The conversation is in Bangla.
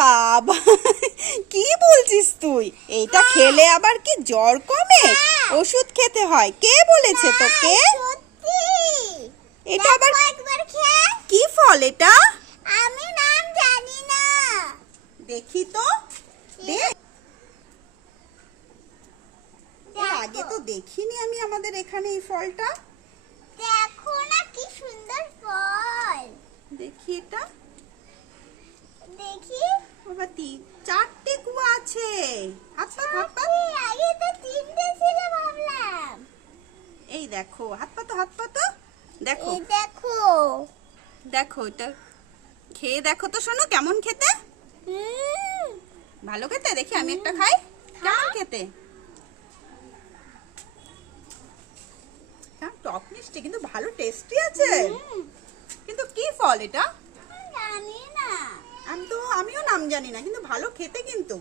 বাবা কি বলছিস তুই? এটা খেলে আবার কি জ্বর কমে? ওষুধ খেতে হয়। কে বলেছে তোকে? এটা আবার কি ফল এটা? আমি নাম জানি না। দেখি তো। দেখ। আগে তো দেখিনি আমি আমাদের এখানে এই ফলটা। দেখো না কি সুন্দর ফল দেখি এটা দেখি বাবা তিন চারটে কুয়া আছে। হাত পা হাত পা। আগে তো তিনটে ছিল ভাবলাম। এই দেখো হাত পা তো হাত পা তো। দেখো। এই দেখো। দেখো এটা। খেয়ে দেখো তো শোনো কেমন খেতে? ভালো খেতে? দেখি আমি একটা খাই। কেমন খেতে? হ্যাঁ টক মিষ্টি কিন্তু ভালো টেস্টি আছে। কিন্তু কি ফল এটা জানি না আমি তো আমিও নাম জানি না কিন্তু ভালো খেতে কিন্তু।